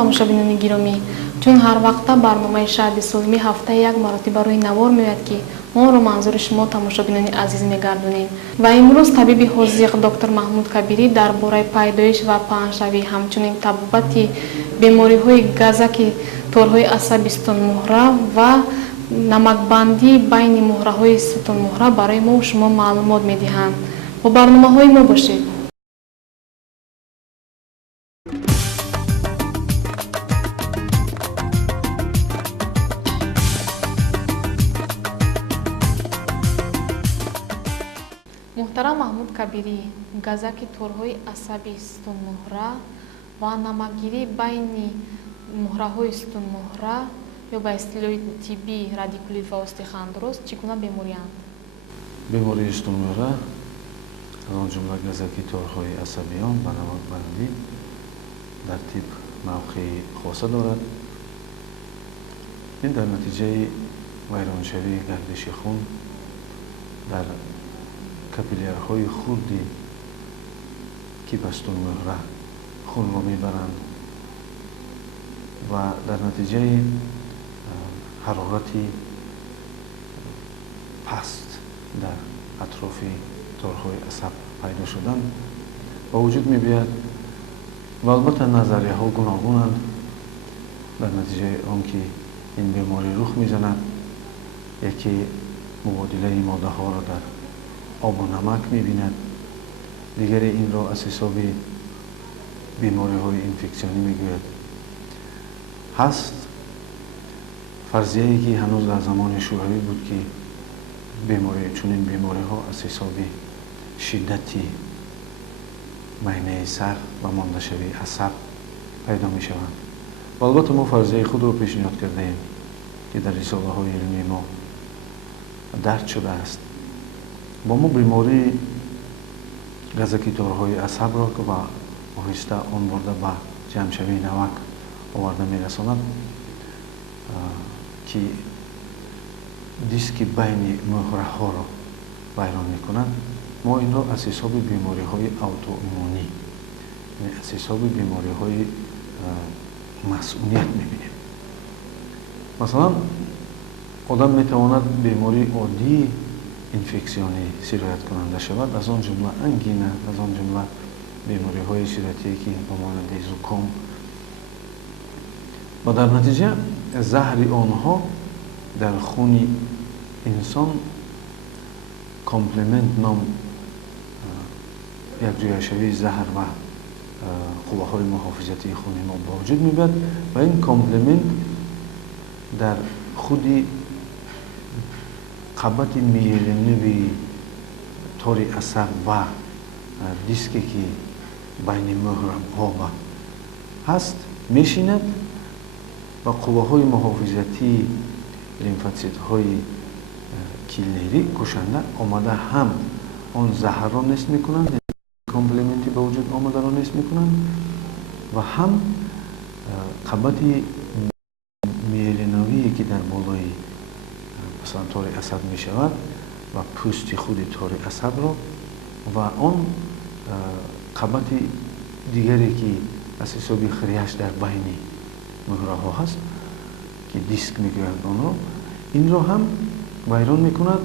тамошобинони гиромӣ, чун ҳар вақта барномаи Шаҳди Солимӣ ҳафтаи як маротиба рӯи навор меояд ки онро манзури шумо тамошобинони азиз мегардонем. Ва имрӯз табиби ҳозиқ доктор Маҳмуд Кабирӣ дар бораи пайдоиш ва паҳншавӣ, ҳамчунин табобати бемориҳои газаки торҳои асаби сутунмуҳра ва намакбандӣ байни муҳраҳои сутунмуҳра барои мо шумо маълумот медиҳанд. Бо барномаҳои мо бошед. муҳтарам Маҳмуд Кабирӣ, газаки торҳои асаби сутунмуҳра ва намакгирӣ байни муҳраҳои сутунмуҳра ё ба истилоҳи тиббӣ радикулит ва остихондроз чӣ гуна беморианд? Бемории сутунмуҳра аз он ҷумла газаки торҳои асабиён ба намакбандӣ дар тиб мавқеи хоса дорад. ин дар натиҷаи вайроншавии гардиши хун дар капиллярҳои хурди ки ба сутунмуҳра хунро мебаранд ва дар натиҷаи ҳарорати паст дар атрофи торҳои асаб пайдо шудан ба вуҷуд мебиёяд. ва албатта назарияҳо гуногунанд. дар натиҷаи он ки ин беморӣ рух мезанад, яке мубодилаи моддаҳоро дар обу намак мебинад, дигаре инро аз ҳисоби бемориҳои инфексионӣ мегӯяд. ҳаст фарзияе ки ҳанӯз дар замони шӯравӣ буд ки чунин бемориҳо аз ҳисоби шиддати майнаи сар ва мондашавии асаб пайдо мешаванд. ва албатта мо фарзияи худро пешниҳод кардаем ки дар рисолаҳои илмии мо дард шудааст. бо мо бемории газаки торҳои асабро ва оҳиста он бурда ба ҷамъшавии навак оварда мерасонад ки диски байни муҳраҳоро вайрон мекунад. мо инро аз ҳисоби бемориҳои аутоиммунӣ, аз ҳисоби бемориҳои масъуният мебинем. масалан, одам метавонад бемории оддии инфексионӣ сирояткунанда шавад, аз он ҷумла ангина, аз он ҷумла бемориҳои сироятие ки ба монанди зуком, ва дар натиҷа заҳри онҳо дар хуни инсон комплемент ном якҷояшавии заҳр ва қувваҳои муҳофизатии хуни мо ба вуҷуд мебиёяд ва ин комплемент дар худи қабати миелинови тори асаб ва диске ки байни муҳраҳо ҳаст мешинад ва қувваҳои муҳофизатии лимфоцитҳои килнерӣ кушанда омада ҳам он заҳрро нест мекунанд, комплементи ба вуҷуд омадаро нест мекунанд ва ҳам қабати миелиновие ки дар болои масалан тори асаб мешавад ва пӯсти худи тори асабро ва он қабати дигаре ки аз ҳисоби хирияш дар байни муҳраҳо ҳаст ки диск мегӯянд онро, инро ҳам вайрон мекунад.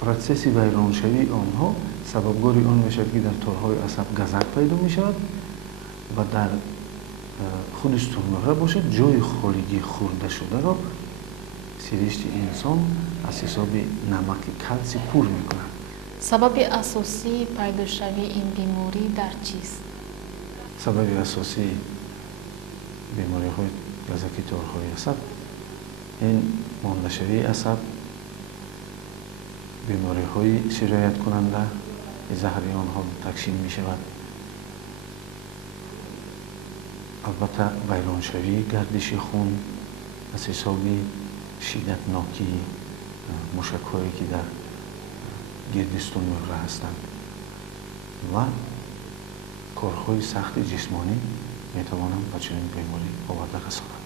процесси вайроншавии онҳо сабабгори он мешавад ки дар торҳои асаб газак пайдо мешавад ва дар худи сутунмуҳра бошад ҷои холигӣ хурдашударо сиришти инсон аз ҳисоби намаки калси пур мекунад. сабаби асосии пайдошавии ин беморӣ дар чист? сабаби асосии бемориҳои газаки торҳои асаб ин мондашавии асаб, бемориҳои сирояткунанда ки заҳри онҳо такшим мешавад, албатта вайроншавии гардиши хун аз ҳисоби шиддатнокии мушакҳое ки дар гирди сутунмуҳра ҳастанд ва корҳои сахти ҷисмонӣ метавонанд ба чунин беморӣ оварда расонанд.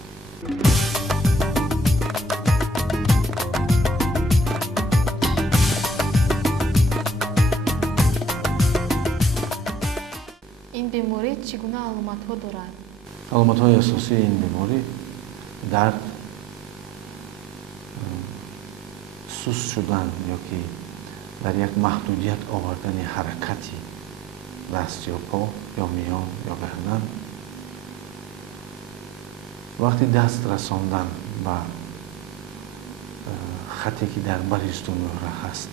ин беморӣ чӣ гуна аломатҳо дорад? علامت‌های اساسی این بیماری درد، سست شدن یا که در یک محدودیت آوردن حرکتی دست یا پا یا میان یا گردن، وقتی دست رساندن به خطی که در بریستون مهره هست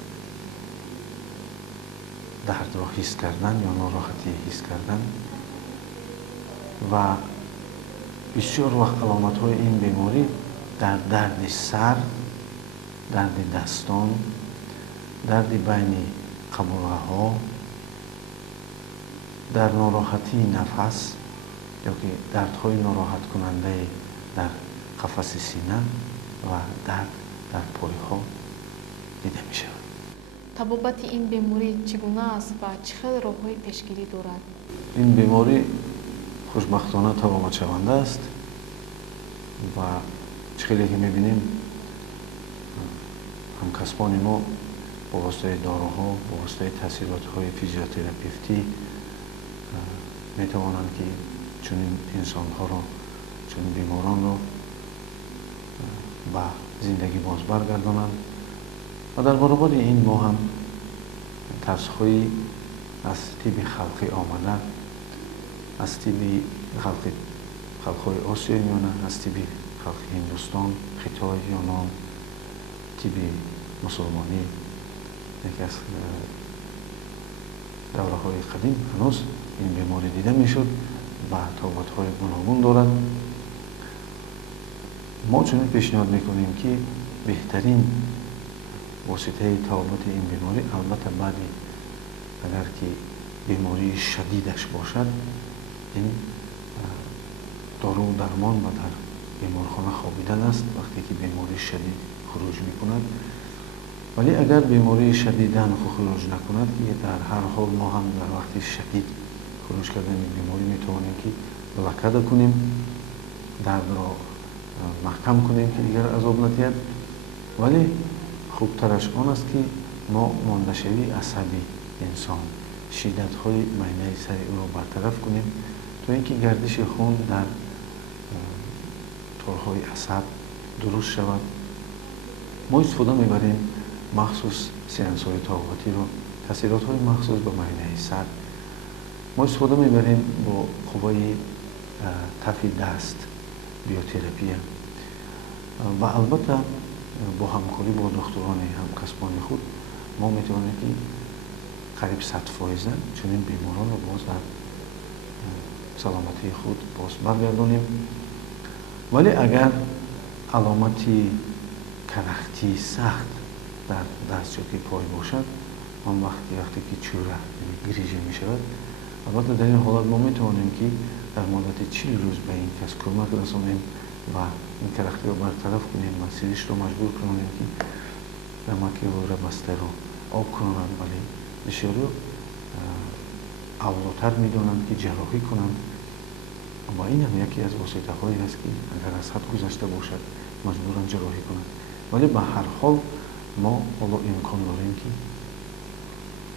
درد را حس کردن یا ناراحتی حس کردن و بسیار وقت علامت‌های این بیماری در درد سر، درد دستان، درد بین قبوله‌ها، در ناراحتی نفس یا که دردهای ناراحت کننده در قفس سینه و درد در پای‌ها دیده می شود. طبابت این بیماری چگونه است و چه خیل راه‌های پیشگیری دارد؟ این بیماری خوشبختانه طبابت شونده است و چخیلی که می‌بینیم همکسبان ما با واسطه داروها، با واسطه تاثیرات‌های فیزیوتراپیستی می‌توانند که چنین انسان‌ها را، چنین بیماران را به زندگی باز برگردانند و در برابر این ما هم ترس‌هایی از طب خلقی آمده، از طب خلق‌های آسیای میانه، از طب خلق هندوستان، خطای، یونان، طب مسلمانی، یکی از دوره‌های قدیم هنوز این بیماری دیده میشد و تفاوت‌های گوناگون دارد. ما چنین پیشنهاد میکنیم که بهترین واسطه تفاوت این بیماری، البته بعدی اگر که بیماری شدیدش باشد، این دارو و درمان و در بیمارخانه خوابیدن است وقتی که بیماری شدید خروج میکند. ولی اگر بیماری شدیداً خروج نکند که در هر حال ما هم در وقتی شدید خروج کردن بیماری میتوانیم که بلاکاده کنیم، درد را محکم کنیم که دیگر عذاب نتید. ولی خوبترش آن است که ما ماندشوی عصبی انسان، شدت‌های معینه سری او را برطرف کنیم تا اینکه گردش خون در تارهای عصب درست شود. ما استفاده میبریم مخصوص سیانس‌های طاقتی را، تاثیرات‌های مخصوص به معینه سر. ما استفاده میبریم با قوای تفی دست، بیوتراپی و البته با همکاری با دکتران همکسبان خود ما میتوانیم که قریب 100% چنین بیماران را باز در سلامتی خود باز برگردانیم. ولی اگر علامتی کرختی سخت در دست یا پای باشد، آن وقتی که چوره گریجه می شود، البته در این حالت ما میتوانیم که در مدت 40 روز به این کس کمک رسانیم و این کرختی را برطرف کنیم و سیریش را مجبور کنیم که نمک و بسته را آب کنند، ولی بسیاری اولاتر میدانند که جراحی کنند و این هم یکی از واسطه هایی است که اگر از حد گذشته باشد مجبورن جراحی کنند. ولی به هر حال ما حالا امکان داریم که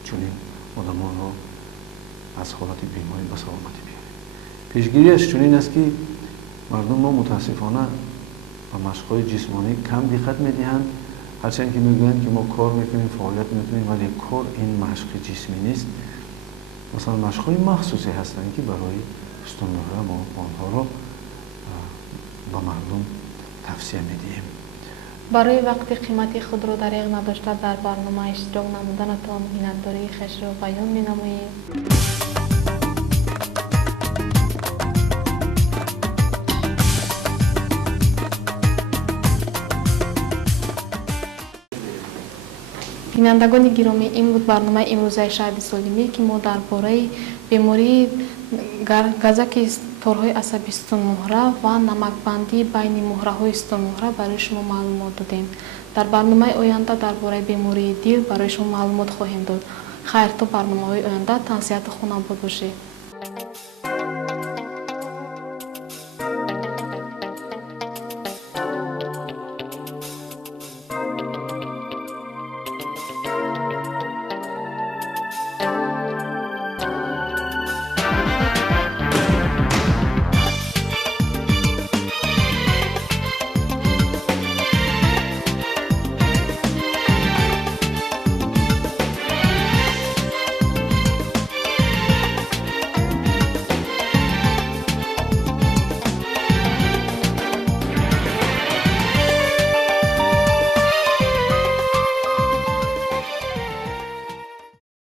چنین آدمان را از حالت بیماری به سلامتی بیاریم. پیشگیریش چنین است که مردم ما متاسفانه به مشق‌های جسمانی کم دقت می‌دهند، هرچند که میگویند که ما کار میکنیم، فعالیت میکنیم، ولی کار این مشق جسمی نیست. مثلا مشق‌های مخصوصی هستند که برای استان‌مهره ما آنها را به مردم توصیه میدهیم. برای وقت قیمتی خود را دریغ نداشته در برنامه اشتراک نمودنتان میnnتداری خویش را بیان مینماییم. بینندگان گرامی، این بود برنامه امروزه شهید سلیمی که ما درباره بیماری گزک تارهای عصبی استان‌مهره و نمکبندی بین مهره‌های استان‌مهره برای شما معلومات دادیم. در برنامه آینده درباره بیماری دل برای شما معلومات خواهیم داد. خیر تا برنامه‌های آینده، تنصیحات خود آباد باشید.